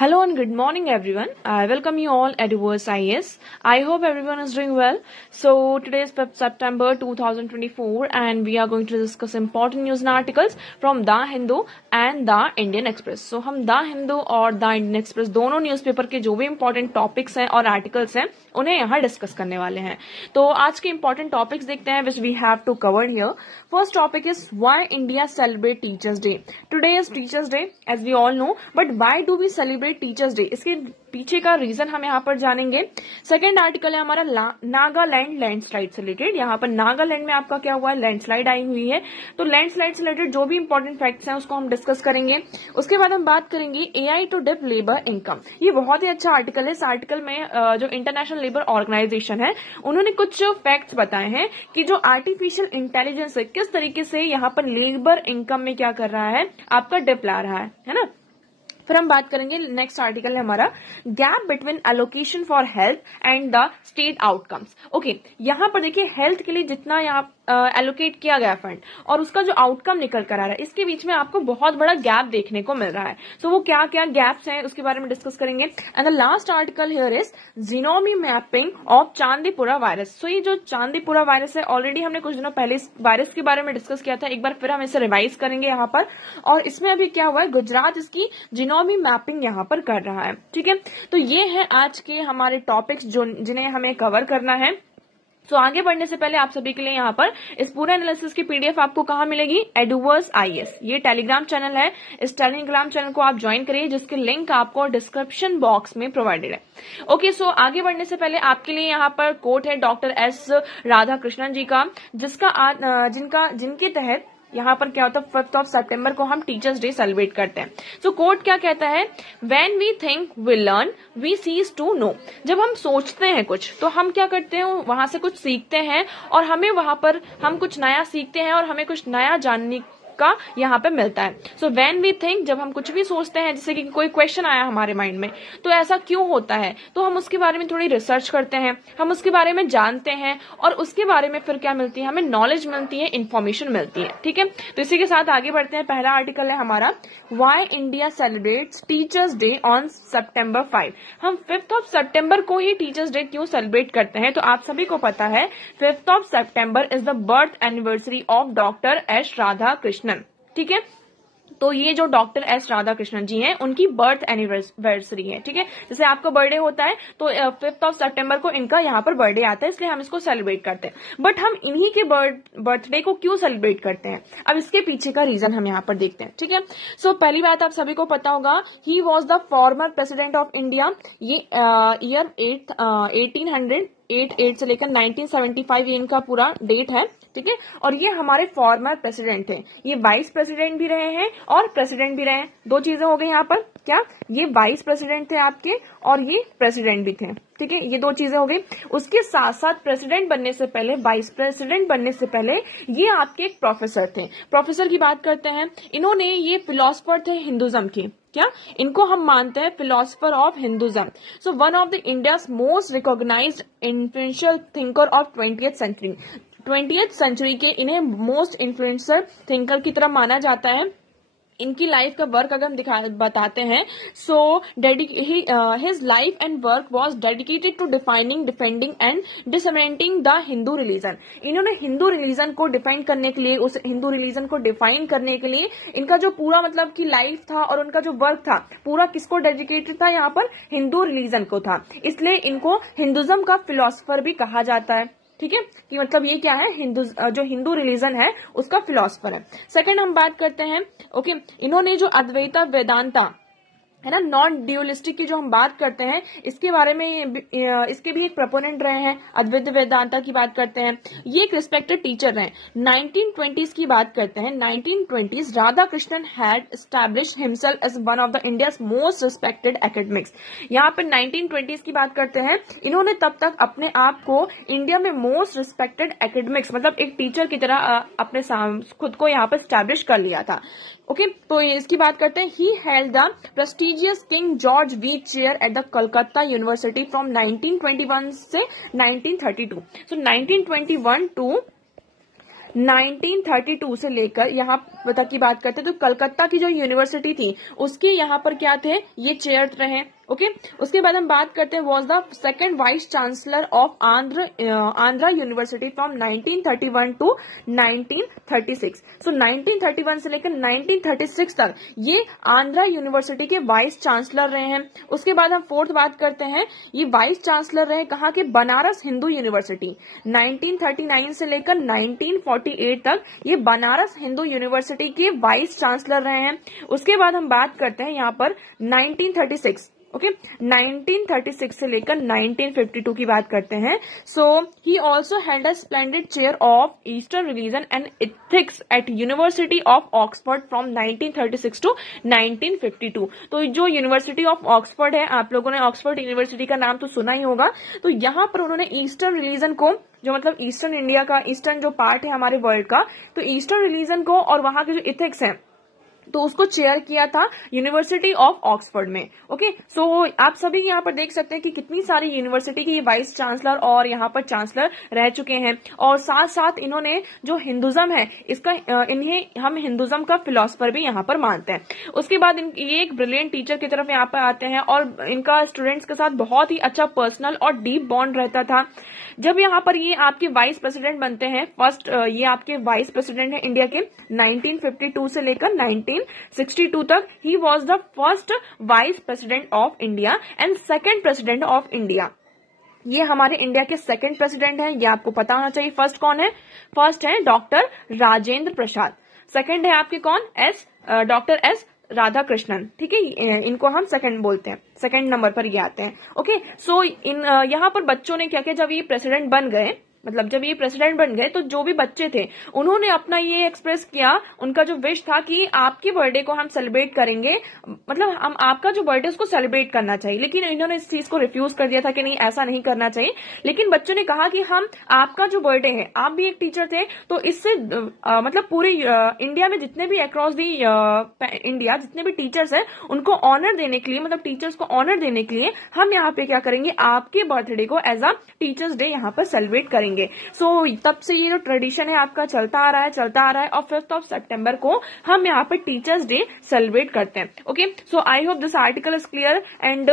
Hello and good morning everyone. I welcome you all at Verse IS. I hope everyone is doing well. So today is 5th September 2024 and we are going to discuss important news and articles from The Hindu and The Indian Express. So हम The Hindu और The Indian Express दोनों newspaper के जो भी important topics हैं और articles हैं उन्हें यहाँ डिस्कस करने वाले हैं. तो आज के important topics देखते हैं which we have to cover here. First topic is why India celebrate Teachers Day. Today is Teachers Day as we all know, but why do we celebrate teachers day? इसके पीछे का reason हम यहाँ पर जानेंगे. Second article है हमारा Nagaland landslide से रिलेटेड. यहाँ पर नागालैंड में आपका क्या हुआ है, लैंडस्लाइड आई हुई है. तो लैंडस्लाइड से रिलेटेड जो भी इंपॉर्टेंट फैक्ट्स हैं उसको हम डिस्कस करेंगे. उसके बाद हम बात करेंगे AI to dip labour income. ये बहुत ही अच्छा आर्टिकल है. इस आर्टिकल में जो इंटरनेशनल लेबर ऑर्गेनाइजेशन है उन्होंने कुछ फैक्ट्स बताए हैं कि जो आर्टिफिशियल इंटेलिजेंस है किस तरीके से यहाँ पर लेबर इनकम में क्या कर रहा है, आपका डिप ला रहा है ना. फिर हम बात करेंगे, नेक्स्ट आर्टिकल है हमारा gap between allocation for health and the state outcomes. Okay, यहाँ पर देखिए हेल्थ के लिए जितना यहाँ एलोकेट किया गया फंड और उसका जो आउटकम निकल कर आ रहा है इसके बीच में आपको बहुत बड़ा गैप देखने को मिल रहा है. सो वो क्या क्या गैप्स हैं उसके बारे में डिस्कस करेंगे. And the last article here is genomic mapping of Chandipura virus. So ये जो चांदीपुरा वायरस है ऑलरेडी हमने कुछ दिनों पहले इस वायरस के बारे में डिस्कस किया था. एक बार फिर हम इसे रिवाइज करेंगे यहाँ पर. और इसमें अभी क्या हुआ है, गुजरात इसकी जीनोमी मैपिंग यहाँ पर कर रहा है. ठीक है, तो ये है आज के हमारे टॉपिक्स जो जिन्हें हमें कवर करना है. तो आगे बढ़ने से पहले आप सभी के लिए यहाँ पर इस पूरे एनालिसिस की पीडीएफ आपको कहाँ मिलेगी, एडुवर्स आईएएस. ये टेलीग्राम चैनल है. इस टेलीग्राम चैनल को आप ज्वाइन करिए जिसके लिंक आपको डिस्क्रिप्शन बॉक्स में प्रोवाइडेड है. ओके, सो आगे बढ़ने से पहले आपके लिए यहाँ पर कोट है डॉक्टर एस राधाकृष्णन जी का, जिनके तहत यहाँ पर क्या होता है 5th of September को हम टीचर्स डे सेलिब्रेट करते हैं. सो कोट क्या कहता है, when we think we learn we cease to know. जब हम सोचते हैं कुछ तो हम क्या करते हैं, वहां से कुछ सीखते हैं और हमें वहां पर हम कुछ नया सीखते हैं और हमें कुछ नया जानने का यहाँ पे मिलता है. सो व्हेन वी थिंक, जब हम कुछ भी सोचते हैं, जैसे कि कोई क्वेश्चन आया हमारे माइंड में तो ऐसा क्यों होता है, तो हम उसके बारे में थोड़ी रिसर्च करते हैं, हम उसके बारे में जानते हैं और उसके बारे में फिर क्या मिलती है, हमें नॉलेज मिलती है, इन्फॉर्मेशन मिलती है. ठीक है, तो इसी के साथ आगे बढ़ते हैं. पहला आर्टिकल है हमारा why India celebrates teachers day on September 5. हम 5th of September को ही टीचर्स डे क्यों सेलिब्रेट करते हैं, तो आप सभी को पता है 5th of September is the birth anniversary of doctor S Radhakrishnan. ठीक है, तो ये जो डॉक्टर एस राधाकृष्णन जी हैं उनकी बर्थ एनिवर्सरी है. ठीक है, जैसे आपका बर्थडे होता है तो 5th of September को इनका यहाँ पर बर्थडे आता है, इसलिए हम इसको सेलिब्रेट करते हैं. बट हम इन्हीं के बर्थडे को क्यों सेलिब्रेट करते हैं, अब इसके पीछे का रीजन हम यहाँ पर देखते हैं. ठीक है, सो पहली बात आप सभी को पता होगा, he was the former president of India. ये ईयर 1888 से लेकर 1975 ये इनका पूरा डेट है. ठीक है, और ये हमारे फॉर्मर प्रेसिडेंट थे. ये वाइस प्रेसिडेंट भी रहे हैं और प्रेसिडेंट भी रहे हैं. दो चीजें हो गई यहाँ पर, क्या ये वाइस प्रेसिडेंट थे आपके और ये प्रेसिडेंट भी थे. ठीक है, ये दो चीजें हो गई. उसके साथ साथ प्रेसिडेंट बनने से पहले, वाइस प्रेसिडेंट बनने से पहले ये आपके एक प्रोफेसर थे. प्रोफेसर की बात करते हैं, इन्होंने ये फिलोसफर थे हिंदुज्म की. क्या इनको हम मानते हैं philosopher of Hinduism. So one of the India's most recognised influential thinker of 20th century. 20th century के इन्हें मोस्ट इन्फ्लुएंसर थिंकर की तरह माना जाता है. इनकी लाइफ का वर्क अगर हम बताते हैं, so his life and work was dedicated to defining, defending and dismantling the Hindu religion. इन्होंने हिंदू रिलीजन को डिफाइन करने के लिए, उस हिंदू रिलीजन को डिफाइन करने के लिए इनका जो पूरा मतलब की लाइफ था और उनका जो वर्क था पूरा किसको डेडिकेटेड था, यहाँ पर हिंदू रिलीजन को था. इसलिए इनको हिंदुज्म का फिलोसफर भी कहा जाता है. ठीक है, कि मतलब ये क्या है, जो हिंदू रिलीजन है उसका फिलोसफर है. सेकंड हम बात करते हैं, ओके, इन्होंने जो अद्वैता वेदांता है ना, नॉन ड्यूलिस्टिक की जो हम बात करते हैं इसके बारे में, इसके भी एक प्रपोनेंट रहे हैं. अद्वैत वेदांता की बात करते हैं, ये एक रिस्पेक्टेड टीचर रहे. 1920s की बात करते हैं, 1920s Radhakrishnan had established himself as one of the India's most respected academics. यहाँ पर 1920s की बात करते हैं, इन्होंने तब तक अपने आप को इंडिया में मोस्ट रिस्पेक्टेड एकेडमिक्स मतलब एक टीचर की तरह अपने खुद को यहाँ पर एस्टैब्लिश कर लिया था. ओके, तो इसकी बात करते हैं, he held the prestigious king George wheat chair at the Calcutta university from 1921 से 1932. सो 1921 टू 1932 से लेकर यहाँ तक की बात करते हैं तो कलकत्ता की जो यूनिवर्सिटी थी उसके यहाँ पर क्या थे, ये चेयर रहे। ओके, उसके बाद हम बात करते हैं was the second vice chancellor of Andhra university from 1931 to 1936। सो 1931 से लेकर 1936 तक ये आंध्रा यूनिवर्सिटी के वाइस चांसलर रहे हैं। उसके बाद हम फोर्थ बात करते हैं, ये वाइस चांसलर रहे कहाँ के, बनारस हिंदू यूनिवर्सिटी। 1939 से लेकर 1948 तक ये बनारस हिंदू यूनिवर्सिटी के वाइस चांसलर रहे हैं। उसके बाद हम बात करते हैं यहाँ पर 1936, ओके 1936 से लेकर 1952 की बात करते हैं। So he also had a splendid chair of eastern religion and ethics at university of Oxford from 1936 to 1952। तो जो यूनिवर्सिटी ऑफ ऑक्सफोर्ड है, आप लोगों ने ऑक्सफोर्ड यूनिवर्सिटी का नाम तो सुना ही होगा, तो यहाँ पर उन्होंने ईस्टर्न रिलीजन को, जो मतलब ईस्टर्न इंडिया का, ईस्टर्न जो पार्ट है हमारे वर्ल्ड का, तो ईस्टर्न रिलीजन को और वहां के जो इथिक्स है तो उसको चेयर किया था यूनिवर्सिटी ऑफ ऑक्सफोर्ड में। ओके, सो आप सभी यहाँ पर देख सकते हैं कि कितनी सारी यूनिवर्सिटी की वाइस चांसलर और यहाँ पर चांसलर रह चुके हैं। और साथ साथ इन्होंने जो हिंदुज्म है इसका, इन्हें हम हिंदुज्म का फिलोसफर भी यहाँ पर मानते हैं। उसके बाद ये एक ब्रिलियंट टीचर की तरफ यहाँ पर आते हैं और इनका स्टूडेंट्स के साथ बहुत ही अच्छा पर्सनल और डीप बॉन्ड रहता था। जब यहाँ पर ये आपके वाइस प्रेसिडेंट बनते हैं, फर्स्ट ये आपके वाइस प्रेसिडेंट है इंडिया के 1952 से लेकर 1962 तक, he was the first vice president of India and second president of India. ये हमारे इंडिया के सेकेंड प्रेसिडेंट है, ये आपको पता होना चाहिए। फर्स्ट कौन है, फर्स्ट है डॉक्टर राजेंद्र प्रसाद, सेकेंड है आपके कौन, डॉक्टर एस राधा कृष्णन। ठीक है, इनको हम सेकंड बोलते हैं, सेकंड नंबर पर ये आते हैं। ओके, सो यहाँ पर बच्चों ने क्या किया, जब ये प्रेसिडेंट बन गए, मतलब जब ये प्रेसिडेंट बन गए तो जो भी बच्चे थे उन्होंने अपना ये एक्सप्रेस किया, उनका जो विश था कि आपके बर्थडे को हम सेलिब्रेट करेंगे, मतलब हम आपका जो बर्थडे उसको सेलिब्रेट करना चाहिए। लेकिन इन्होंने इस चीज को रिफ्यूज कर दिया था कि नहीं, ऐसा नहीं करना चाहिए। लेकिन बच्चों ने कहा कि हम, आपका जो बर्थडे है, आप भी एक टीचर थे, तो इससे मतलब पूरे इंडिया में जितने भी अक्रॉस दी इंडिया जितने भी टीचर्स हैं उनको ऑनर देने के लिए, मतलब टीचर्स को ऑनर देने के लिए हम यहाँ पे क्या करेंगे, आपके बर्थडे को एज अ टीचर्स डे यहाँ पर सेलिब्रेट करेंगे। सो तब से ये जो ट्रेडिशन है आपका चलता आ रहा है और 5th of September को हम यहाँ पर टीचर्स डे सेलिब्रेट करते हैं। Okay, so I hope this article is clear and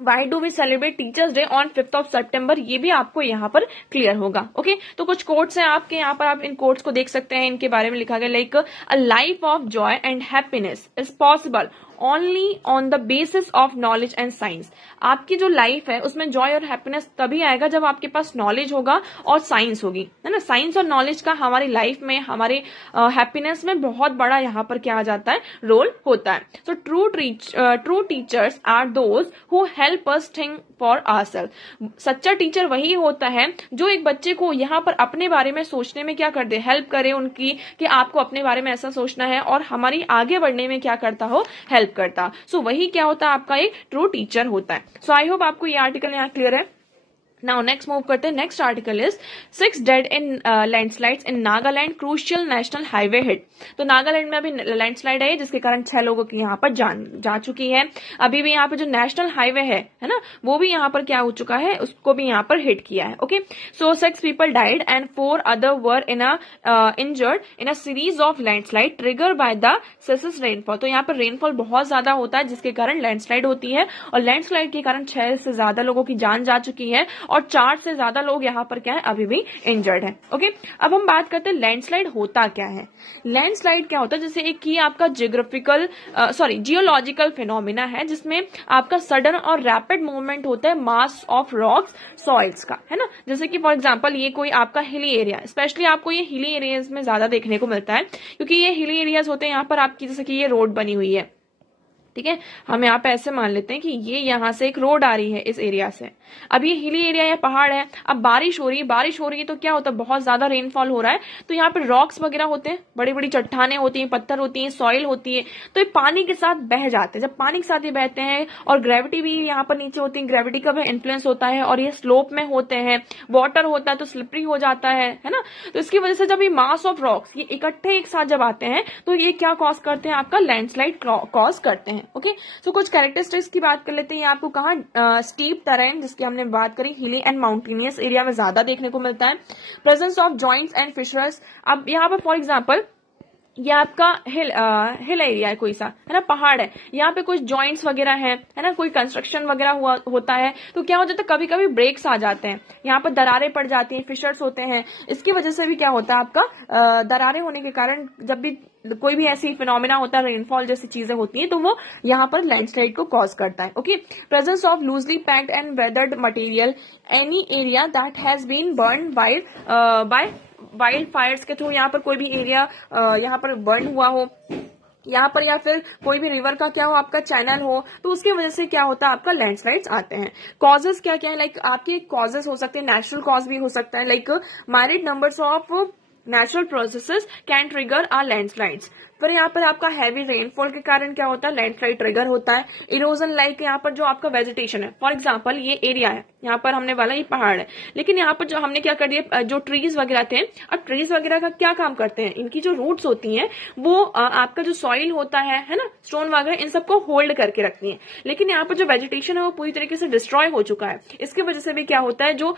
why do we celebrate teachers day on 5th of September, ये भी आपको यहाँ पर क्लियर होगा। ओके, तो कुछ कोट्स हैं आपके यहाँ पर, आप इन कोट्स को देख सकते हैं। इनके बारे में लिखा गया like a life of Joy and happiness is possible only on the basis of knowledge and science. आपकी जो लाइफ है उसमें जॉय और हैप्पीनेस तभी आएगा जब आपके पास नॉलेज होगा और साइंस होगी, है ना। साइंस और नॉलेज का हमारी लाइफ में, हमारे हैप्पीनेस में बहुत बड़ा यहाँ पर क्या आ जाता है, रोल होता है। So true teachers are those who help us think for ourselves. सच्चा टीचर वही होता है जो एक बच्चे को यहाँ पर अपने बारे में सोचने में क्या कर दे, हेल्प करे उनकी, कि आपको अपने बारे में ऐसा सोचना है, और हमारी आगे बढ़ने में क्या करता हो, हेल्प करता। सो वही क्या होता है, आपका एक ट्रू टीचर होता है। सो आई होप आपको ये आर्टिकल यहाँ क्लियर है। नाउ नेक्स्ट मूव करते हैं। Next article is 6 dead in landslides in Nagaland, crucial national highway hit. तो नागालैंड में अभी लैंडस्लाइड है जिसके कारण 6 लोगों की यहाँ पर जान जा चुकी है। अभी भी यहाँ पे जो नेशनल हाईवे है ना, वो भी यहाँ पर क्या हो चुका है, उसको भी यहाँ पर हिट किया है। Okay, so 6 people died and 4 other were injured in a series of landslide trigger by the सेसिस रेनफॉल। तो यहाँ पर रेनफॉल बहुत ज्यादा होता है जिसके कारण लैंडस्लाइड होती है, और लैंडस्लाइड के कारण 6 से ज्यादा लोगों की जान जा चुकी है और 4 से ज्यादा लोग यहाँ पर क्या है, अभी भी इंजर्ड है। ओके, अब हम बात करते हैं लैंडस्लाइड होता क्या है। लैंडस्लाइड क्या होता है, जैसे एक ही आपका जियोलॉजिकल फिनोमिना है जिसमें आपका सडन और रैपिड मूवमेंट होता है मास ऑफ रॉक्स सॉइल्स का, है ना। जैसे कि फॉर एग्जांपल ये कोई आपका हिली एरिया, स्पेशली आपको ये हिली एरियाज में ज्यादा देखने को मिलता है क्योंकि ये हिली एरियाज होते हैं यहाँ पर आपकी, जैसे कि ये रोड बनी हुई है, ठीक है, हम यहाँ पे ऐसे मान लेते हैं कि ये यहाँ से एक रोड आ रही है इस एरिया से। अब ये हिली एरिया या पहाड़ है, अब बारिश हो रही है तो क्या होता है, बहुत ज्यादा रेनफॉल हो रहा है, तो यहाँ पे रॉक्स वगैरह होते हैं, बड़ी बड़ी चट्टाने होती हैं, पत्थर होती हैं, सॉइल होती है, तो ये पानी के साथ बह जाते हैं। जब पानी के साथ ये बहते हैं और ग्रेविटी भी यहाँ पर नीचे होती है, ग्रेविटी का भी इन्फ्लुएंस होता है, और ये स्लोप में होते हैं, वाटर होता है तो स्लिपरी हो जाता है ना। तो इसकी वजह से जब ये मास ऑफ रॉक्स ये इकट्ठे एक साथ जब आते हैं तो ये क्या कॉज करते हैं, आपका लैंडस्लाइड कॉज करते हैं। ओके, सो कुछ कैरेक्टरिस्टिक्स की बात कर लेते हैं। आपको कहा स्टीप टेरेन, जिसकी हमने बात करी, हिली एंड माउंटेनियस एरिया में ज्यादा देखने को मिलता है। Presence of joints and fissures, अब यहाँ पर फॉर एग्जाम्पल ये आपका हिल एरिया है, कोई सा है ना, पहाड़ है, यहाँ पे कुछ जॉइंट्स वगैरह है ना, कोई कंस्ट्रक्शन वगैरह होता है, तो क्या हो जाता है, कभी कभी ब्रेक्स आ जाते हैं, यहाँ पर दरारें पड़ जाती हैं, फिशर्स होते हैं, इसकी वजह से भी क्या होता है आपका दरारें होने के कारण जब भी कोई भी ऐसी फिनोमिना होता है, रेनफॉल जैसी चीजें होती हैं, तो वो यहाँ पर लैंडस्लाइड को कॉज करता है। Okay, presence of loosely packed and weathered material, any area that has been burn by wild fires के थ्रू, यहाँ पर कोई भी एरिया यहाँ पर बर्न हुआ हो यहाँ पर, या फिर कोई भी रिवर का क्या हो आपका चैनल हो, तो उसकी वजह से क्या होता है आपका लैंडस्लाइड्स आते हैं। कॉजेस क्या क्या है, लाइक आपके कॉजेस हो सकते हैं, नेचुरल कॉज भी हो सकता है, like mild numbers of natural processes can trigger are landslides. फिर यहाँ पर आपका हैवी रेनफॉल के कारण क्या होता है, लैंडस्लाइड ट्रिगर होता है। इरोजन, लाइक यहाँ पर जो आपका वेजिटेशन है, फॉर एग्जांपल ये एरिया है, यहाँ पर हमने वाला ये पहाड़ है, लेकिन यहाँ पर जो हमने क्या कर दिया, जो ट्रीज वगैरह थे, अब ट्रीज वगैरह का क्या काम करते हैं, इनकी जो रूट्स होती हैं वो आपका जो सॉइल होता है ना, स्टोन वगैरह, इन सबको होल्ड करके रखती है। लेकिन यहाँ पर जो वेजिटेशन है वो पूरी तरीके से डिस्ट्रॉय हो चुका है, इसकी वजह से भी क्या होता है, जो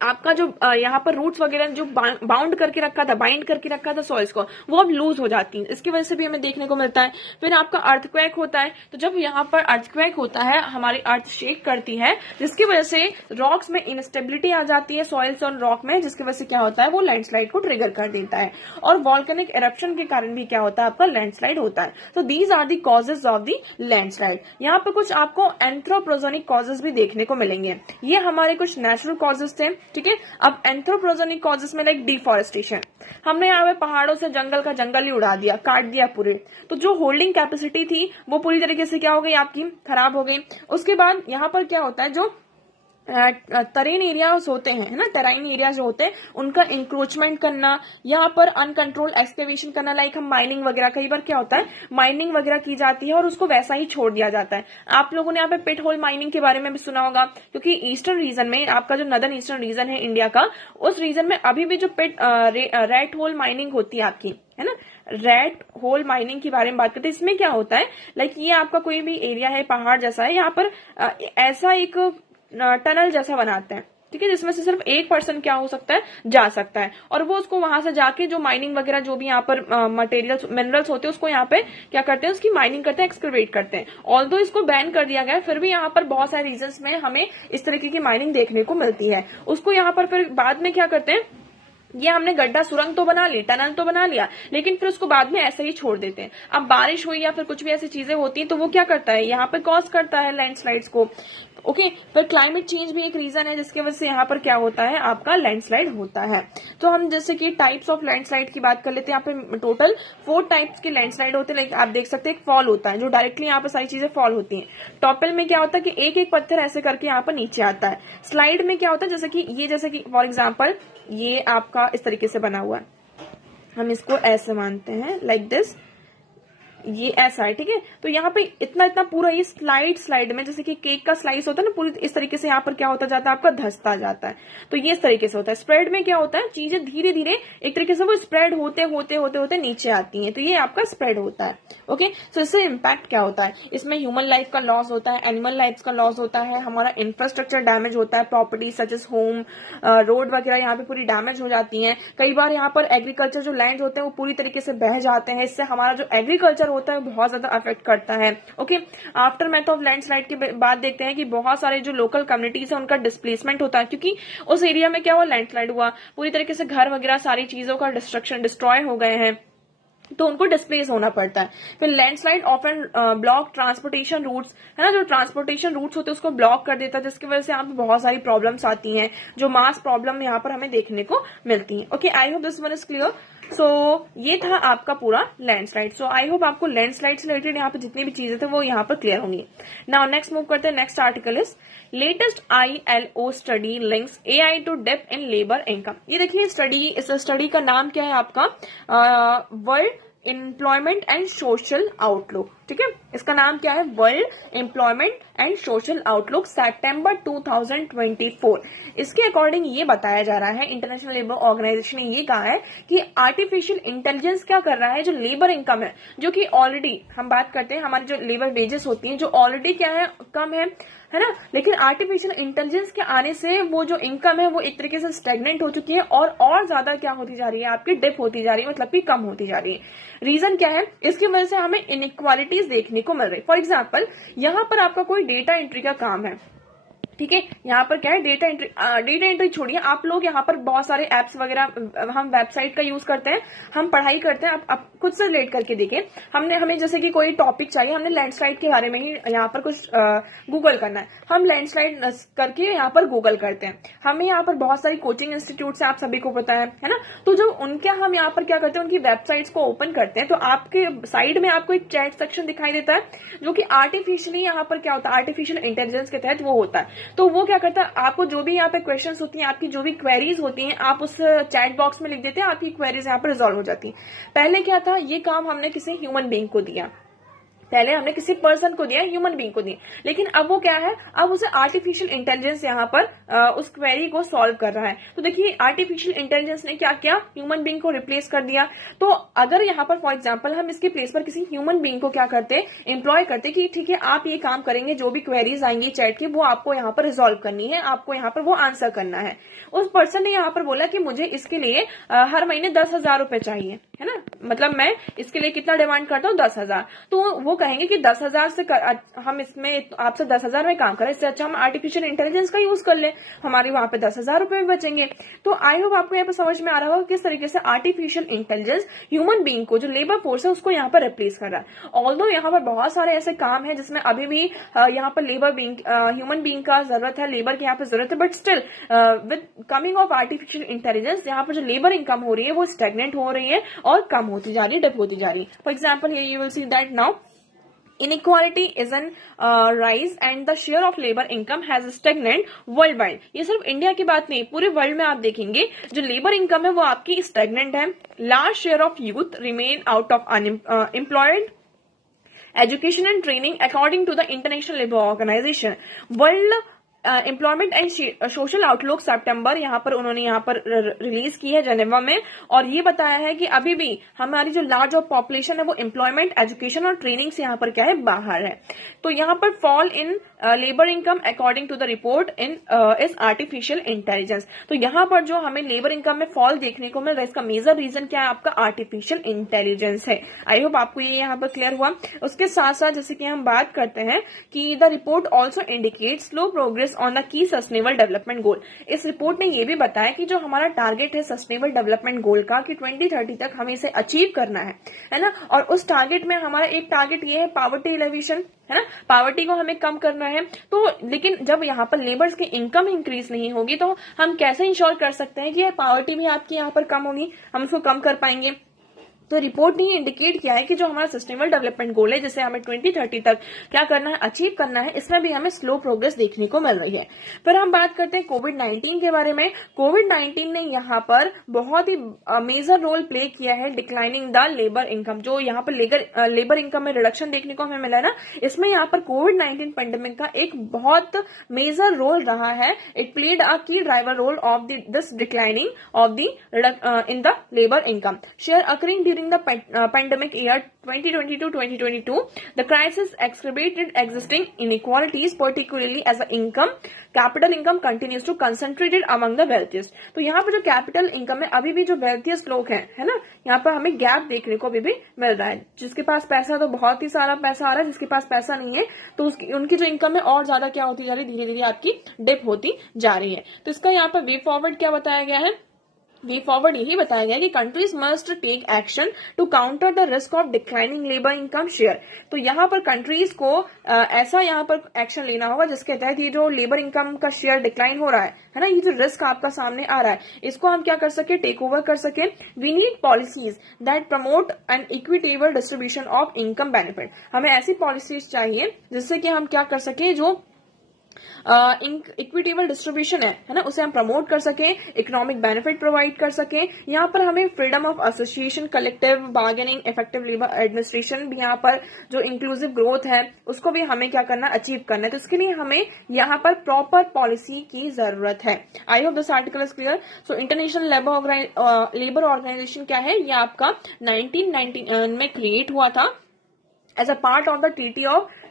आपका जो यहाँ पर रूट्स वगैरह जो बाउंड करके रखा था, बाइंड करके रखा था सॉइल्स को, वो अब लूज हो जाती है, इसकी वजह से भी हमें देखने को मिलता है। फिर आपका अर्थक्वेक होता है, तो जब यहाँ पर अर्थक्वेक होता है, हमारी अर्थ शेक करती है, जिसकी वजह से रॉक्स में इंस्टेबिलिटी आ जाती है, सॉइल्स और रॉक में, जिसकी वजह से क्या होता है, वो लैंडस्लाइड को ट्रिगर कर देता है। और वॉल्केनिक एरप्शन के कारण भी क्या होता है, आपका लैंडस्लाइड होता है। तो these are the causes of the landslide. यहाँ पर कुछ आपको एंथ्रोपोजेनिक कॉजेज भी देखने को मिलेंगे, ये हमारे कुछ नेचुरल कॉजेज थे, ठीक है। अब एंथ्रोपोजेनिक कॉजेस में लाइक डिफॉरेस्टेशन, हमने यहाँ पे पहाड़ों से जंगल का जंगल ही उड़ा दिया, काट दिया पूरे, तो जो होल्डिंग कैपेसिटी थी वो पूरी तरीके से क्या हो गई आपकी, खराब हो गई। उसके बाद यहाँ पर क्या होता है, जो टेरेन एरियाज होते हैं, है ना, टेराइन एरिया जो होते हैं, उनका इंक्रोचमेंट करना, यहाँ पर अनकंट्रोल एक्सकेवेशन करना, लाइक हम माइनिंग वगैरह, कई बार क्या होता है माइनिंग वगैरह की जाती है और उसको वैसा ही छोड़ दिया जाता है। आप लोगों ने यहाँ पे पिट होल माइनिंग के बारे में भी सुना होगा, क्योंकि ईस्टर्न रीजन में, आपका जो नदर्न ईस्टर्न रीजन है इंडिया का, उस रीजन में अभी भी जो रेट होल माइनिंग होती है आपकी, है ना, रेट होल माइनिंग के बारे में बात करते हैं। इसमें क्या होता है, लाइक ये आपका कोई भी एरिया है, पहाड़ जैसा है, यहाँ पर ऐसा एक टनल जैसा बनाते हैं, ठीक है, जिसमें से सिर्फ एक पर्सन क्या हो सकता है, जा सकता है, और वो उसको वहां से जाके जो माइनिंग वगैरह जो भी यहाँ पर मटेरियल्स मिनरल्स होते हैं, उसको यहाँ पे क्या करते हैं, उसकी माइनिंग करते हैं, एक्सकवेट करते हैं। ऑल्दो इसको बैन कर दिया गया है, फिर भी यहाँ पर बहुत सारे रीजन्स में हमें इस तरीके की माइनिंग देखने को मिलती है। उसको यहाँ पर फिर बाद में क्या करते हैं, ये हमने गड्ढा सुरंग तो बना ली, टनल तो बना लिया, लेकिन फिर उसको बाद में ऐसे ही छोड़ देते हैं। अब बारिश हुई या फिर कुछ भी ऐसी चीजें होती हैं, तो वो क्या करता है, यहाँ पर कॉज करता है लैंडस्लाइड्स को। ओके, फिर क्लाइमेट चेंज भी एक रीजन है जिसकी वजह से यहाँ पर क्या होता है, आपका लैंडस्लाइड होता है। तो हम जैसे कि टाइप्स ऑफ लैंडस्लाइड की बात कर लेते हैं, यहाँ पे टोटल 4 टाइप्स के लैंडस्लाइड होते हैं। लाइक आप देख सकते हैं, एक फॉल होता है, जो डायरेक्टली यहाँ पर सारी चीजें फॉल होती हैं। टॉपल में क्या होता है कि एक एक पत्थर ऐसे करके यहाँ पर नीचे आता है। स्लाइड में क्या होता है, जैसे कि फॉर एग्जाम्पल ये आपका इस तरीके से बना हुआ है, हम इसको ऐसे मानते हैं, लाइक दिस, ये ऐसा है, ठीक है। तो यहाँ पे इतना इतना पूरा ये स्लाइड में, जैसे कि केक का स्लाइस होता है ना, पूरी इस तरीके से यहाँ पर क्या होता जाता है, आपका धंसता जाता है। तो ये इस तरीके से होता है। स्प्रेड में क्या होता है, चीजें धीरे धीरे एक तरीके से वो स्प्रेड होते होते होते होते नीचे आती हैं, तो ये आपका स्प्रेड होता है। ओके, सो इससे इम्पैक्ट क्या होता है, इसमें ह्यूमन लाइफ का लॉस होता है, एनिमल लाइफ का लॉस होता है, हमारा इंफ्रास्ट्रक्चर डैमेज होता है, property such age home, road वगैरह यहाँ पे पूरी डैमेज हो जाती है। कई बार यहाँ पर एग्रीकल्चर जो लैंड होते हैं वो पूरी तरीके से बह जाते हैं, इससे हमारा जो एग्रीकल्चर होता है बहुत ज्यादा अफेक्ट करता है। Okay, after math of landslide के बाद देखते हैं कि बहुत सारे जो लोकल कम्युनिटीज है उनका डिस्प्लेसमेंट होता है, क्योंकि उस एरिया में क्या हुआ, लैंडस्लाइड हुआ, पूरी तरीके से घर वगैरह सारी चीजों का डिस्ट्रॉय हो गए हैं, तो उनको डिस्प्लेस होना पड़ता है। फिर landslide often block transportation roots, है ना, जो ट्रांसपोर्टेशन रूट्स होते हैं उसको ब्लॉक कर देता है, जिसकी वजह से यहाँ पे बहुत सारी प्रॉब्लम्स आती हैं, जो मास प्रॉब्लम यहाँ पर हमें देखने को मिलती है। Okay, I hope this one is clear. So ये था आपका पूरा लैंडस्लाइड। सो आई होप आपको लैंडस्लाइड से रिलेटेड यहाँ पे जितनी भी चीजें थे वो यहाँ पर क्लियर होंगी। नाउ नेक्स्ट मूव करते हैं, next article is latest ILO study links AI to depth in labour income. ये देखिए स्टडी, इस स्टडी का नाम क्या है आपका, World Employment and Social Outlook. ठीक है, इसका नाम क्या है, World Employment and Social Outlook सितंबर 2024। इसके अकॉर्डिंग ये बताया जा रहा है, इंटरनेशनल लेबर ऑर्गेनाइजेशन ने ये कहा है कि आर्टिफिशियल इंटेलिजेंस क्या कर रहा है, जो लेबर इनकम है, जो कि ऑलरेडी हम बात करते हैं हमारी जो लेबर वेजेस होती हैं जो ऑलरेडी क्या है, कम है ना, लेकिन आर्टिफिशियल इंटेलिजेंस के आने से वो जो इनकम है वो एक तरीके से स्टेगनेंट हो चुकी है और ज्यादा क्या होती जा रही है, आपकी डिप होती जा रही है, मतलब कि कम होती जा रही है। रीजन क्या है, इसकी वजह से हमें इनइक्वालिटीज देखने को मिल रही है। फॉर एग्जाम्पल, यहाँ पर आपका कोई डेटा एंट्री का काम है, ठीक है, यहाँ पर क्या है, डेटा एंट्री छोड़िए, आप लोग यहाँ पर बहुत सारे एप्स वगैरह, हम वेबसाइट का यूज करते हैं, हम पढ़ाई करते हैं। आप खुद से रिलेट करके देखें, हमें जैसे कि कोई टॉपिक चाहिए, हमने लैंडस्लाइड के बारे में ही यहाँ पर कुछ गूगल करना है, हम लैंडस्लाइड करके यहाँ पर गूगल करते हैं। हमें यहाँ पर बहुत सारी कोचिंग इंस्टीट्यूट से, आप सभी को पता है ना, तो जब उनके हम यहाँ पर क्या करते हैं, उनकी वेबसाइट्स को ओपन करते हैं तो आपके साइड में आपको एक चैट सेक्शन दिखाई देता है, जो कि आर्टिफिशियली यहाँ पर क्या होता है, आर्टिफिशियल इंटेलिजेंस के तहत वो होता है। तो वो क्या करता है, आपको जो भी यहाँ पे क्वेश्चंस होती हैं, आपकी जो भी क्वेरीज होती हैं, आप उस चैट बॉक्स में लिख देते हैं, आपकी क्वेरीज यहाँ पर रिजॉल्व हो जाती हैं। पहले क्या था, ये काम हमने किसी ह्यूमन बीइंग को दिया, पहले हमने किसी पर्सन को दिया, ह्यूमन बीइंग को दिया, लेकिन अब वो क्या है, अब उसे आर्टिफिशियल इंटेलिजेंस यहाँ पर उस क्वेरी को सॉल्व कर रहा है। तो देखिए, आर्टिफिशियल इंटेलिजेंस ने क्या किया, ह्यूमन बीइंग को रिप्लेस कर दिया। तो अगर यहाँ पर फॉर एग्जांपल हम इसके प्लेस पर किसी ह्यूमन बीइंग को क्या करते, एम्प्लॉय करते कि ठीक है आप ये काम करेंगे, जो भी क्वेरीज आएंगी चैट की वो आपको यहाँ पर रिजॉल्व करनी है, आपको यहाँ पर वो आंसर करना है। उस पर्सन ने यहाँ पर बोला कि मुझे इसके लिए हर महीने 10,000 रुपए चाहिए, है ना, मतलब मैं इसके लिए कितना डिमांड करता हूँ, 10,000। तो वो कहेंगे कि 10,000 से हम इसमें आपसे 10,000 में काम करें, इससे अच्छा हम आर्टिफिशियल इंटेलिजेंस का यूज कर ले, हमारे वहां पे 10,000 रुपए भी बचेंगे। तो आई होप आपको यहाँ पे समझ में आ रहा होगा किस तरीके से आर्टिफिशियल इंटेलिजेंस ह्यूमन बीइंग को, जो लेबर फोर्स है, उसको यहाँ पर रिप्लेस कर रहा है। ऑल्दो यहाँ पर बहुत सारे ऐसे काम है जिसमें अभी भी यहाँ पर लेबर बीइंग, ह्यूमन बीइंग का जरूरत है, लेबर की यहाँ पे जरूरत है, but still with coming of artificial intelligence यहाँ पर जो लेबर इनकम हो रही है वो स्टेगनेंट हो रही है और कम होती जा रही है, डिप होती जा रही है। For example, here you will see that now inequality is an rise and the share of labor income has stagnant worldwide। ये सिर्फ इंडिया की बात नहीं, पूरे वर्ल्ड में आप देखेंगे जो लेबर इनकम है वो आपकी स्टेगनेंट है। Large share of youth remain out of unemployed education and training according to the International labour Organization. World Employment and Social Outlook सितंबर यहाँ पर उन्होंने यहाँ पर रिलीज की है जेनेवा में, और ये बताया है कि अभी भी हमारी जो लार्ज ऑफ पॉपुलेशन है वो एम्प्लॉयमेंट, एजुकेशन और ट्रेनिंग से यहाँ पर क्या है, बाहर है। तो यहाँ पर fall in labour income according to the report in is artificial intelligence. तो यहाँ पर जो हमें लेबर इनकम में फॉल देखने को मिल रहा है, इसका मेजर रीजन क्या है, आपका आर्टिफिशियल इंटेलिजेंस है। आई होप आपको ये यहाँ पर क्लियर हुआ। उसके साथ साथ जैसे कि हम बात करते हैं कि the report also indicate slow progress on the key sustainable development goal. इस रिपोर्ट ने यह भी बताया कि जो हमारा टारगेट है सस्टेनेबल डेवलपमेंट गोल का कि 2030 तक हमें इसे अचीव करना है ना, और उस टारगेट में हमारा एक टारगेट ये है पॉवर्टी एलिवेशन, है ना, पॉवर्टी को हमें कम करना है। तो लेकिन जब यहाँ पर लेबर्स की इनकम इंक्रीज नहीं होगी तो हम कैसे इंश्योर कर सकते हैं कि पॉवर्टी भी आपकी यहाँ पर कम होगी, हम उसको कम कर पाएंगे। तो रिपोर्ट ने इंडिकेट किया है कि जो हमारा सस्टेनेबल डेवलपमेंट गोल है, जिसे हमें 2030 तक क्या करना है, अचीव करना है, इसमें भी हमें स्लो प्रोग्रेस देखने को मिल रही है। फिर हम बात करते हैं कोविड-19 के बारे में। कोविड-19 ने यहाँ पर बहुत ही मेजर रोल प्ले किया है डिक्लाइनिंग द लेबर इनकम। जो यहाँ पर लेबर इनकम में रिडक्शन देखने को हमें मिला है ना, इसमें यहाँ पर कोविड-19 पेंडेमिक का एक बहुत मेजर रोल रहा है। It played a key driver role of this declining of the in the labour income share occurring during the pandemic year 2020-2022, the crisis exacerbated existing inequalities, particularly as the capital income continues to concentrated among the wealthiest। तो यहाँ पर जो capital income है, अभी भी जो wealthiest लोग हैं, है ना, यहाँ पर हमें गैप देखने को अभी भी मिल रहा है। जिसके पास पैसा तो बहुत ही सारा पैसा आ रहा है, जिसके पास पैसा नहीं है तो उनकी जो इनकम है और ज्यादा क्या होती जा रही है, धीरे धीरे आपकी डिप होती जा रही है। तो इसका यहाँ पर वे फॉरवर्ड क्या बताया गया है, वे फॉरवर्ड यही बताया गया कि countries must take action to counter the risk of declining labour income share. तो यहाँ पर कंट्रीज को ऐसा यहाँ पर एक्शन लेना होगा जिसके तहत ये जो लेबर इनकम का शेयर डिक्लाइन हो रहा है ना, ये जो रिस्क आपका सामने आ रहा है, इसको हम क्या कर सके, टेक ओवर कर सके। We need policies that promote an equitable distribution of income benefit. हमें ऐसी पॉलिसीज चाहिए जिससे कि हम क्या कर सके, जो इक्विटेबल डिस्ट्रीब्यूशन है ना, उसे हम प्रमोट कर सकें, इकोनॉमिक बेनिफिट प्रोवाइड कर सकें। यहाँ पर हमें freedom of association, collective bargaining, effective labour administration भी, यहाँ पर जो इंक्लूसिव ग्रोथ है उसको भी हमें क्या करना, अचीव करना है। तो इसके लिए हमें यहाँ पर प्रॉपर पॉलिसी की जरूरत है। I hope this article is clear. So international labour organisation क्या है, ये आपका 1999 में क्रिएट हुआ था as a part of the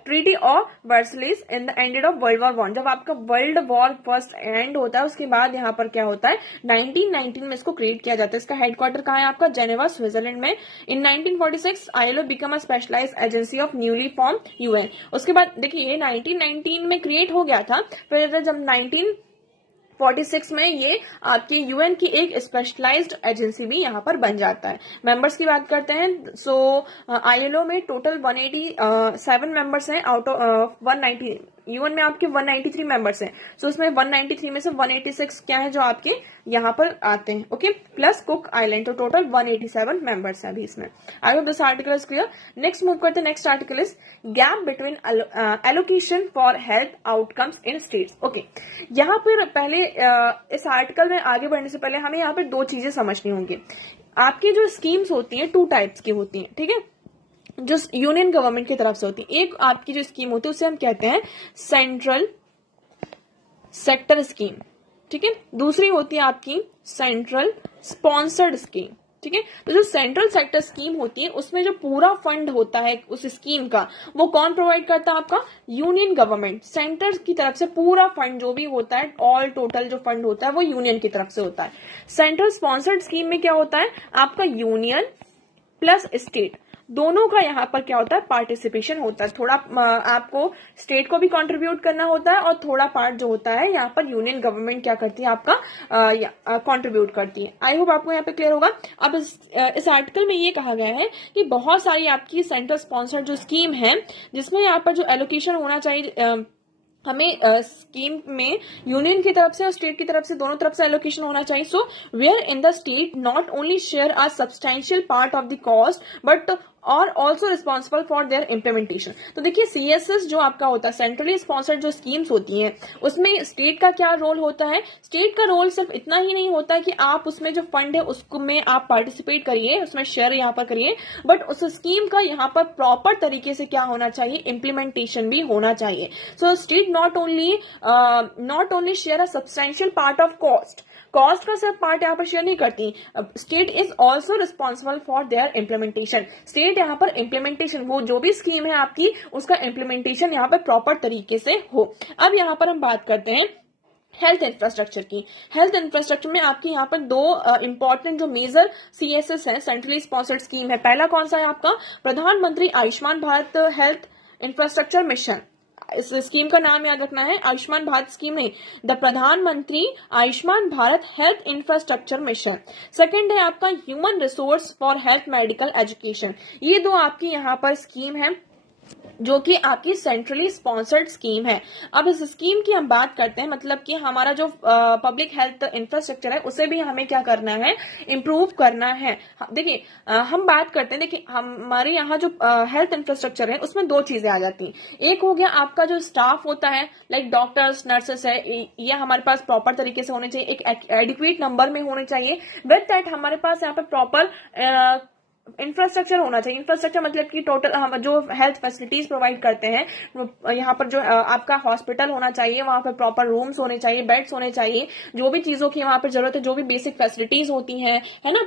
treaty of Versailles in the ended of world war 1। जब आपका वर्ल्ड वॉर फर्स्ट एंड होता है उसके बाद यहाँ पर क्या होता है, 1919 में इसको क्रिएट किया जाता है। इसका हेडक्वार्टर कहाँ है आपका, जेनेवा, स्विट्जरलैंड में। In 1946 ILO become a specialised agency of newly form UN. उसके बाद देखिए ये 1919 में क्रिएट हो गया था, फिर जब 1946 में ये आपके यूएन की एक स्पेशलाइज्ड एजेंसी भी यहाँ पर बन जाता है। मेंबर्स की बात करते हैं, सो आईएलओ में टोटल 187 मेंबर्स हैं आउट ऑफ 190। यूएन में आपके 193 मेंबर्स हैं, सो उसमें 193 में से 186 क्या है जो आपके यहाँ पर आते हैं, ओके, प्लस कुक आइलैंड, तो टोटल 187 मेंबर्स हैं अभी इसमें। आई hope this article is clear. Next मूव करते हैं, next article is gap between allocation for health outcomes in states. Okay, यहाँ पर पहले इस आर्टिकल में आगे बढ़ने से पहले हमें यहाँ पे दो चीजें समझनी होंगी। आपकी जो स्कीम्स होती हैं 2 टाइप्स की होती हैं, ठीक है, जो यूनियन गवर्नमेंट की तरफ से होती है। एक आपकी जो स्कीम होती है उसे हम कहते हैं सेंट्रल सेक्टर स्कीम, ठीक है। दूसरी होती है आपकी सेंट्रल स्पॉन्सर्ड स्कीम, ठीक है। तो जो सेंट्रल सेक्टर स्कीम होती है उसमें जो पूरा फंड होता है उस स्कीम का, वो कौन प्रोवाइड करता है, आपका यूनियन गवर्नमेंट। सेंटर की तरफ से पूरा फंड जो भी होता है, ऑल टोटल जो फंड होता है वो यूनियन की तरफ से होता है। सेंट्रल स्पॉन्सर्ड स्कीम में क्या होता है, आपका यूनियन प्लस स्टेट दोनों का यहाँ पर क्या होता है, पार्टिसिपेशन होता है। थोड़ा आपको स्टेट को भी कंट्रीब्यूट करना होता है और थोड़ा पार्ट जो होता है यहाँ पर यूनियन गवर्नमेंट क्या करती है, आपका कंट्रीब्यूट करती है। आई होप आपको यहाँ पे क्लियर होगा। अब इस आर्टिकल में ये कहा गया है कि बहुत सारी आपकी सेंट्रल स्पॉन्सर्ड जो स्कीम है जिसमें यहाँ पर जो एलोकेशन होना चाहिए, हमें स्कीम में यूनियन की तरफ से और स्टेट की तरफ से दोनों तरफ से एलोकेशन होना चाहिए। So wherein the state not only share a substantial part of the cost but और also responsible for their implementation. तो देखिए सीएसएस जो आपका होता है, सेंट्रली स्पॉन्सर्ड जो स्कीम्स होती हैं, उसमें स्टेट का क्या रोल होता है। स्टेट का रोल सिर्फ इतना ही नहीं होता है कि आप उसमें जो फंड है उसको में आप पार्टिसिपेट करिए, उसमें शेयर यहाँ पर करिए, बट उस स्कीम का यहाँ पर प्रॉपर तरीके से क्या होना चाहिए, इम्प्लीमेंटेशन भी होना चाहिए। So state not only share a substantial part of cost का सिर्फ पार्ट यहाँ पर शेयर नहीं करती, state is also responsible for their implementation. State यहाँ पर इम्प्लीमेंटेशन, वो जो भी स्कीम है आपकी उसका इम्प्लीमेंटेशन यहाँ पर प्रॉपर तरीके से हो। अब यहाँ पर हम बात करते हैं हेल्थ इंफ्रास्ट्रक्चर की। हेल्थ इंफ्रास्ट्रक्चर में आपकी यहाँ पर दो इंपॉर्टेंट जो मेजर सीएसएस है, सेंट्रली स्पॉन्सर्ड स्कीम है। पहला कौन सा है आपका, प्रधानमंत्री Ayushman Bharat health infrastructure mission. इस स्कीम का नाम याद रखना है, आयुष्मान भारत स्कीम नहीं, द प्रधानमंत्री Ayushman Bharat health infrastructure mission. Second है आपका human resource for health medical education. ये दो आपकी यहाँ पर स्कीम है जो कि आपकी सेंट्रली स्पॉन्सर्ड स्कीम है। अब इस स्कीम की हम बात करते हैं, मतलब कि हमारा जो पब्लिक हेल्थ इंफ्रास्ट्रक्चर है उसे भी हमें क्या करना है, इम्प्रूव करना है। देखिए हम बात करते हैं, देखिए हमारे यहाँ जो हेल्थ इंफ्रास्ट्रक्चर है उसमें दो चीजें आ जाती हैं। एक हो गया आपका जो स्टाफ होता है, लाइक डॉक्टर्स, नर्सेस है, ये हमारे पास प्रॉपर तरीके से होने चाहिए, एक एडिक्वेट नंबर में होने चाहिए। विद दैट हमारे पास यहाँ पर प्रॉपर इंफ्रास्ट्रक्चर होना चाहिए। इंफ्रास्ट्रक्चर मतलब कि टोटल हम जो हेल्थ फैसिलिटीज प्रोवाइड करते हैं, यहाँ पर जो आपका हॉस्पिटल होना चाहिए, वहां पर प्रॉपर रूम्स होने चाहिए, बेड्स होने चाहिए, जो भी चीजों की वहां पर जरूरत है, जो भी बेसिक फैसिलिटीज होती हैं, है ना,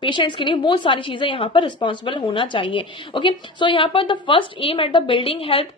पेशेंट्स के लिए, वो सारी चीजें यहाँ पर रिस्पॉन्सिबल होना चाहिए। ओके, सो यहाँ पर the first aim at the building health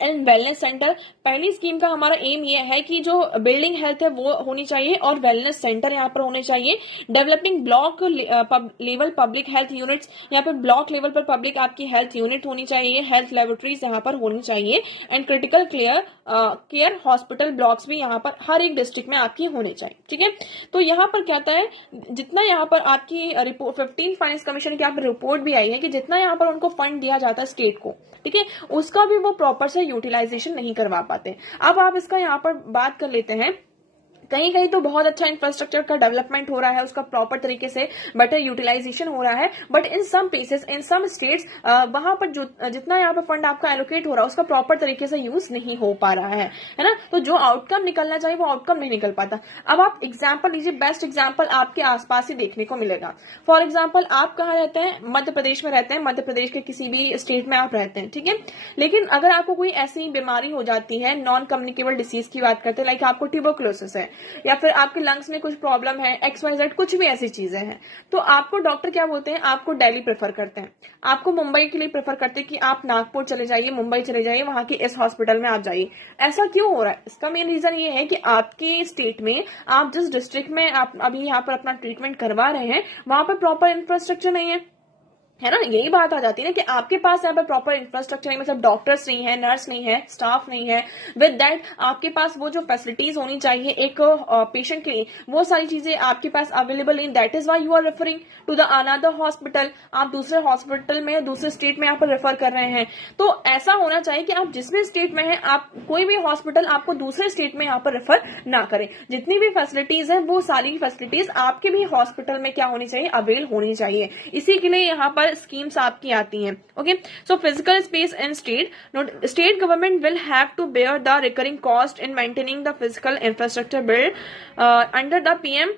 and wellness centre. पहली स्कीम का हमारा एम ये है कि जो बिल्डिंग हेल्थ है वो होनी चाहिए और वेलनेस सेंटर यहाँ पर होने चाहिए। Developing block level public health units, यहाँ पर ब्लॉक लेवल पर पब्लिक आपकी हेल्थ यूनिट होनी चाहिए, हेल्थ लेबोरेटरीज यहाँ पर होनी चाहिए, and critical care hospital blocks भी यहाँ पर हर एक डिस्ट्रिक्ट में आपकी होने चाहिए। ठीक है, तो यहाँ पर क्या होता है, जितना यहाँ पर आपकी रिपोर्ट 15 फाइनेंस कमीशन की आप रिपोर्ट भी आई है कि जितना यहाँ पर उनको फंड दिया जाता है स्टेट को, ठीक है, उसका भी वो प्रॉपर से यूटिलाइजेशन नहीं करवा पाते। अब आप इसका यहाँ पर बात कर लेते हैं कहीं कहीं तो बहुत अच्छा इंफ्रास्ट्रक्चर का डेवलपमेंट हो रहा है, उसका प्रॉपर तरीके से बेटर यूटिलाइजेशन हो रहा है, but in some places in some states वहां पर जो जितना यहाँ पर फंड आपका एलोकेट हो रहा है उसका प्रॉपर तरीके से यूज नहीं हो पा रहा है ना। तो जो आउटकम निकलना चाहिए वो आउटकम नहीं निकल पाता। अब आप एग्जाम्पल लीजिए, बेस्ट एग्जाम्पल आपके आसपास ही देखने को मिलेगा। फॉर एग्जाम्पल आप कहाँ रहते हैं, मध्य प्रदेश में रहते हैं, मध्य प्रदेश के किसी भी स्टेट में आप रहते हैं, ठीक है। लेकिन अगर आपको कोई ऐसी बीमारी हो जाती है, नॉन कम्युनिकेबल डिसीज की बात करते हैं, लाइक आपको ट्यूबरकुलोसिस है या फिर आपके लंग्स में कुछ प्रॉब्लम है, XYZ कुछ भी ऐसी चीजें हैं, तो आपको डॉक्टर क्या बोलते हैं, आपको दिल्ली प्रेफर करते हैं, आपको मुंबई के लिए प्रेफर करते हैं कि आप नागपुर चले जाइए, मुंबई चले जाइए, वहां के इस हॉस्पिटल में आप जाइए। ऐसा क्यों हो रहा है? इसका मेन रीजन ये है कि आपके स्टेट में, आप जिस डिस्ट्रिक्ट में आप अभी यहाँ पर अपना ट्रीटमेंट करवा रहे हैं, वहां पर प्रॉपर इंफ्रास्ट्रक्चर नहीं है ना। यही बात आ जाती है ना कि आपके पास यहाँ पर प्रॉपर इंफ्रास्ट्रक्चर नहीं, मतलब डॉक्टर्स नहीं है, नर्स नहीं है, स्टाफ नहीं है, विद दैट आपके पास वो जो फैसिलिटीज होनी चाहिए एक पेशेंट के लिए, वो सारी चीजें आपके पास अवेलेबल नहीं। That is why you are referring to the another hospital. आप दूसरे हॉस्पिटल में, दूसरे स्टेट में यहाँ पर रेफर कर रहे हैं। तो ऐसा होना चाहिए कि आप जिस भी स्टेट में है, आप कोई भी हॉस्पिटल आपको दूसरे स्टेट में यहाँ पर रेफर ना करें। जितनी भी फैसिलिटीज है वो सारी फैसिलिटीज आपके भी हॉस्पिटल में क्या होनी चाहिए, अवेल होनी चाहिए। इसी के लिए यहाँ पर स्कीम्स आपकी आती हैं। Okay, so physical space in state government will have to bear the recurring cost in maintaining the physical infrastructure build under the PM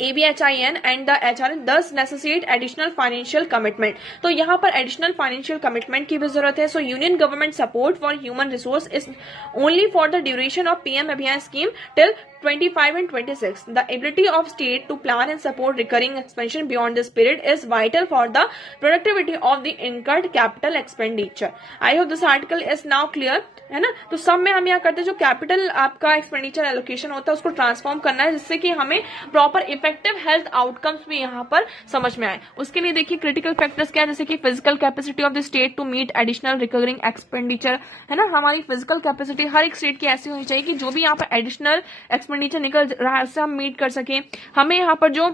ABHIN and the HRN thus necessitate additional financial commitment। तो यहाँ पर additional financial commitment की भी जरूरत है। So union government support for human resource is only for the duration of PM Abhiyan scheme till 25 and 26. The ability of state to plan and support recurring expansion beyond this period is vital for the productivity of the incurred capital expenditure. I hope this article is now clear, है ना। तो सब में हम यहाँ करते हैं जो कैपिटल आपका एक्सपेंडिचर एलोकेशन होता है उसको ट्रांसफॉर्म करना है, जिससे कि हमें प्रॉपर इफेक्टिव हेल्थ आउटकम्स भी यहाँ पर समझ में आए। उसके लिए देखिए क्रिटिकल फैक्टर्स क्या है, जैसे कि physical capacity of the state to meet additional recurring expenditure, है ना। हमारी फिजिकल कैपेसिटी हर एक स्टेट की ऐसी होनी चाहिए कि जो भी यहाँ पर एडिशनल एक्सपेंडिचर निकल रहा है उससे हम मीट कर सके। हमें यहाँ पर जो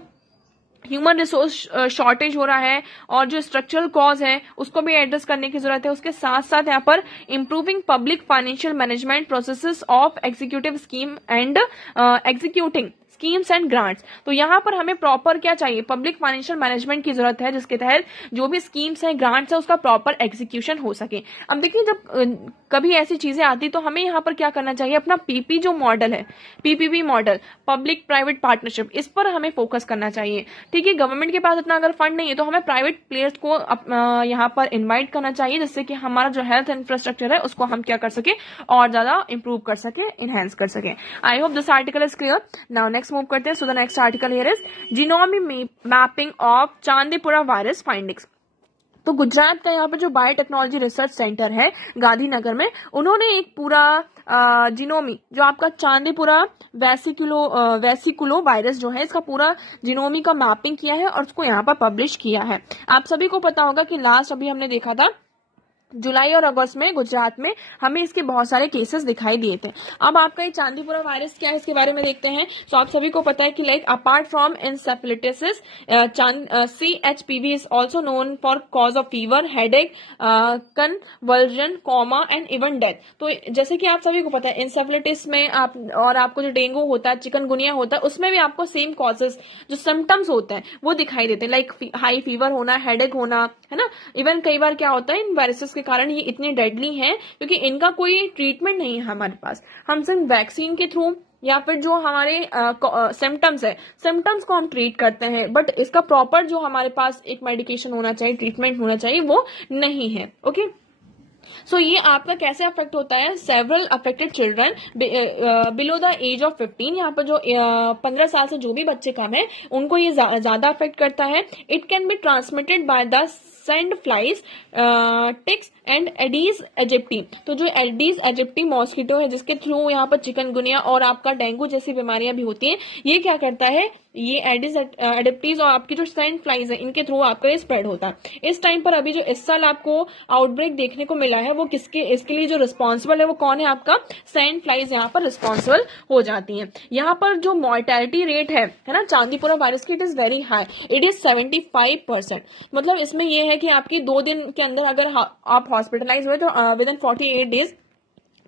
ह्यूमन रिसोर्स शॉर्टेज हो रहा है और जो स्ट्रक्चरल कॉज है उसको भी एड्रेस करने की जरूरत है। उसके साथ साथ यहाँ पर improving public financial management processes of executive scheme and executing schemes and grants. तो यहाँ पर हमें प्रॉपर क्या चाहिए, पब्लिक फाइनेंशियल मैनेजमेंट की जरूरत है, जिसके तहत जो भी स्कीम्स हैं, ग्रांट्स है, उसका प्रॉपर एग्जीक्यूशन हो सके। अब देखिए जब कभी ऐसी चीजें आती तो हमें यहाँ पर क्या करना चाहिए, अपना PP जो मॉडल है, PPP model, public private partnership, इस पर हमें फोकस करना चाहिए। ठीक है, गवर्नमेंट के पास इतना अगर फंड नहीं है तो हमें प्राइवेट प्लेयर्स को यहाँ पर इन्वाइट करना चाहिए, जिससे कि हमारा जो हेल्थ इंफ्रास्ट्रक्चर है उसको हम क्या कर सके, और ज्यादा इंप्रूव कर सके, इनहेंस कर सके। आई hope this article is clear. Now next मूव करते हैं। So the next article here is genome mapping of Chandipura virus findings. तो गुजरात का यहाँ पर जो बायोटेक्नोलॉजी रिसर्च सेंटर है गांधीनगर में, उन्होंने एक पूरा जीनोमी जो आपका चांदीपुरा वेसिकुलो वायरस जो है, इसका पूरा जीनोमी का मैपिंग किया है और उसको यहाँ पर पब्लिश किया है। आप सभी को पता होगा कि लास्ट अभी हमने देखा था जुलाई और अगस्त में गुजरात में हमें इसके बहुत सारे केसेस दिखाई दिए थे। अब आपका ये चांदीपुरा वायरस क्या है इसके बारे में देखते हैं। तो आप सभी को पता है कि like apart from encephalitis, CHPV is also known for cause of fever, headache, conversion, coma and even death. तो जैसे कि आप सभी को पता है एन्सेफेलाइटिस में आप और आपको जो डेंगू होता है, चिकनगुनिया होता है, उसमें भी आपको सेम कॉजेस जो सिम्टम्स होते हैं वो दिखाई देते हैं, लाइक हाई फीवर होना, हेडेक होना, है ना। इवन कई बार क्या होता है इन वायरसेस के कारण ये इतनी डेडली हैं क्योंकि इनका कोई ट्रीटमेंट नहीं है हमारे पास। हम सिर्फ वैक्सीन के थ्रू या फिर जो हमारे सिम्टम्स है, सिम्टम्स को हम ट्रीट करते हैं, बट इसका प्रॉपर जो हमारे पास एक मेडिकेशन होना चाहिए, ट्रीटमेंट होना चाहिए, वो नहीं है। ओके, सो ये आपका कैसे अफेक्ट होता है, several affected children below the age of 15, यहाँ पर जो 15 साल से जो भी बच्चे कम है उनको ये ज्यादा अफेक्ट करता है। It can be transmitted by the sand flies, ticks and Aedes aegypti. तो जो एडीज एजिप्टी मॉस्किटो है जिसके थ्रू यहाँ पर चिकनगुनिया और आपका डेंगू जैसी बीमारियां भी होती हैं, ये क्या करता है, ये एडीज एजिप्टीज और आपकी जो सैंड फ्लाइज है इनके थ्रू आपका ये स्प्रेड होता है। इस टाइम पर अभी जो इस साल आपको आउटब्रेक देखने को मिला है वो इसके लिए जो रिस्पॉन्सिबल है वो कौन है, आपका सैंड फ्लाइज यहाँ पर रिस्पॉन्सिबल हो जाती है। यहाँ पर जो मॉर्टेलिटी रेट है ना चांदीपुरा वायरस की, it is very high, it is 75%। मतलब इसमें यह है कि आपकी 2 दिन के अंदर अगर आप हॉस्पिटलाइज हुए तो विद इन 48 डेज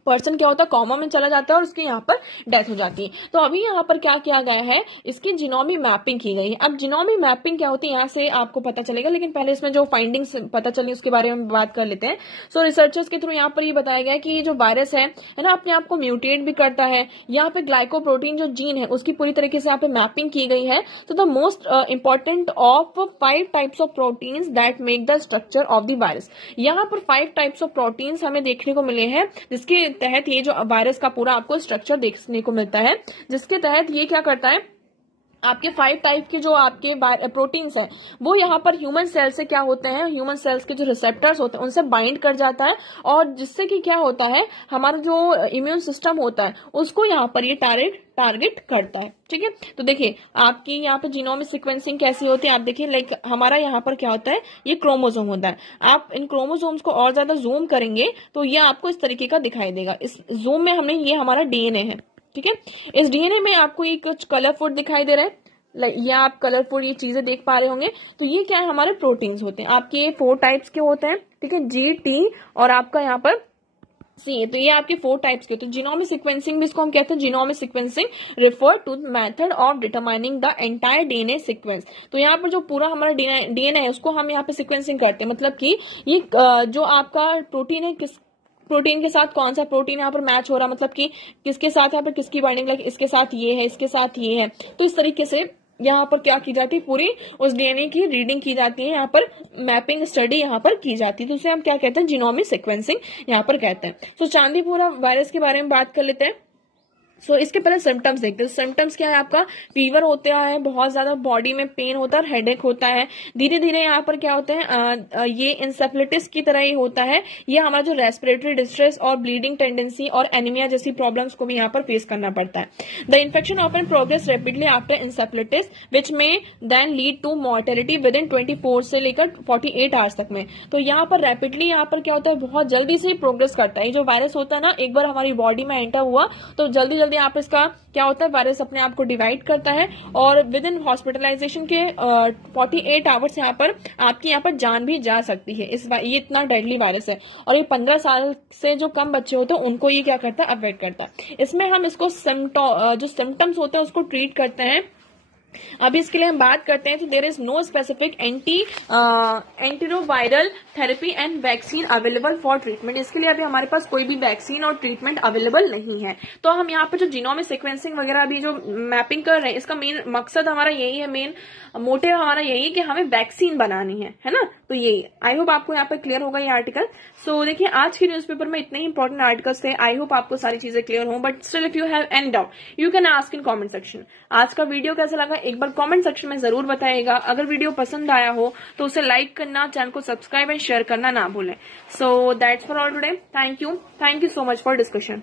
पर्सन क्या होता है कॉमा में चला जाता है और उसकी यहाँ पर डेथ हो जाती है। तो अभी यहाँ पर क्या किया गया है, इसकी जीनोमी मैपिंग की गई है। अब जीनोमी मैपिंग क्या होती है यहाँ से आपको पता चलेगा, लेकिन पहले इसमें जो फाइंडिंग्स पता चली उसके बारे में बात कर लेते हैं। सो रिसर्चर्स के थ्रू यहाँ पर ये बताया गया कि ये जो वायरस है ना, अपने आप को म्यूटेट भी करता है। यहाँ पे ग्लाइकोप्रोटीन जो जीन है उसकी पूरी तरीके से यहाँ पे मैपिंग की गई है। तो the most important of 5 types of proteins that make the structure of the virus. यहाँ पर 5 टाइप्स ऑफ प्रोटीन्स हमें देखने को मिले हैं, जिसके तहत ये जो वायरस का पूरा आपको स्ट्रक्चर देखने को मिलता है, जिसके तहत ये क्या करता है, आपके 5 टाइप के जो आपके प्रोटीन्स हैं वो यहाँ पर ह्यूमन सेल से क्या होते हैं, ह्यूमन सेल्स के जो रिसेप्टर्स होते हैं उनसे बाइंड कर जाता है, और जिससे कि क्या होता है, हमारा जो इम्यून सिस्टम होता है उसको यहाँ पर ये टारगेट करता है। ठीक है, तो देखिए आपकी यहाँ पे जीनोमिक सीक्वेंसिंग कैसी होती है, आप देखिए लाइक हमारा यहाँ पर क्या होता है, ये क्रोमोसोम होता है। आप इन क्रोमोसोम्स को और ज्यादा जूम करेंगे तो ये आपको इस तरीके का दिखाई देगा। इस जूम में हमने ये हमारा डीएनए है। ठीक है, इस डीएनए में आपको ये कुछ कलरफुल दिखाई दे रहा है, ये आप कलरफुल ये चीजें देख पा रहे होंगे। तो ये क्या है, हमारे प्रोटीन्स होते हैं। आपके ये 4 टाइप्स के होते हैं। ठीक है, जी, टी और आपका यहाँ पर सी। तो ये आपके 4 टाइप्स के होते हैं। जीनोमिक सीक्वेंसिंग भी इसको हम कहते हैं। Genomic sequencing refer to method of determining the entire DNA sequence. तो यहाँ पर जो पूरा हमारा डीएनए है उसको हम यहाँ पे सीक्वेंसिंग करते हैं, मतलब कि ये जो आपका प्रोटीन है किस प्रोटीन के साथ कौन सा प्रोटीन यहाँ पर मैच हो रहा है, मतलब कि किसके साथ यहाँ पर किसकी बाइंडिंग, लाइक इसके साथ ये है, इसके साथ ये है। तो इस तरीके से यहाँ पर क्या की जाती है, पूरी उस डीएनए की रीडिंग की जाती है, यहाँ पर मैपिंग स्टडी यहाँ पर की जाती है। तो उसे हम क्या कहते हैं, जीनोमिक सीक्वेंसिंग यहाँ पर कहते हैं। तो चांदीपुरा वायरस के बारे में बात कर लेते हैं। सो इसके पहले सिम्टम्स देखते हैं। सिम्टम्स क्या है, आपका फीवर होता है, बहुत ज्यादा बॉडी में पेन होता है और हेडेक होता है। धीरे धीरे यहाँ पर क्या होता है, ये इंसेफ्लिटिस की तरह ही होता है। ये हमारा जो रेस्पिरेटरी डिस्ट्रेस और ब्लीडिंग टेंडेंसी और एनीमिया जैसी प्रॉब्लम्स को भी यहाँ पर फेस करना पड़ता है। The infection often progress rapidly after encephalitis which may then lead to mortality within 24 से लेकर 48 आवर्स तक में। तो यहाँ पर रैपिडली यहाँ पर क्या होता है, बहुत जल्दी से प्रोग्रेस करता है। ये जो वायरस होता है ना, एक बार हमारी बॉडी में एंटर हुआ तो जल्दी आप इसका क्या होता है, वायरस अपने आप को डिवाइड करता है और विद इन हॉस्पिटलाइजेशन के 48 आवर्स यहाँ पर आपकी यहाँ पर जान भी जा सकती है। ये इतना डेडली वायरस है और ये 15 साल से जो कम बच्चे होते हैं उनको ये क्या करता है, अवॉइड करता है। इसमें हम इसको जो सिम्टम्स होते हैं उसको ट्रीट करते हैं। अभी इसके लिए हम बात करते हैं। तो there is no specific enteroviral therapy and vaccine available for treatment. इसके लिए अभी हमारे पास कोई भी वैक्सीन और ट्रीटमेंट अवेलेबल नहीं है। तो हम यहाँ पर जो जीनोमिक सीक्वेंसिंग वगैरह अभी जो मैपिंग कर रहे हैं, इसका मेन मकसद हमारा यही है, मेन मोटिव हमारा यही है कि हमें वैक्सीन बनानी है ना। तो यही, आई होप आपको यहाँ पर क्लियर होगा ये आर्टिकल। सो देखिए आज के न्यूज़पेपर में इतने ही इंपॉर्टेंट आर्टिकल्स थे। आई होप आपको सारी चीजें क्लियर हो, but still if you have any doubt you can ask in comment section. आज का वीडियो कैसा लगा एक बार कमेंट सेक्शन में जरूर बताइएगा। अगर वीडियो पसंद आया हो तो उसे लाइक करना, चैनल को सब्सक्राइब एंड शेयर करना ना भूलें। So that's for all today. Thank you so much for discussion.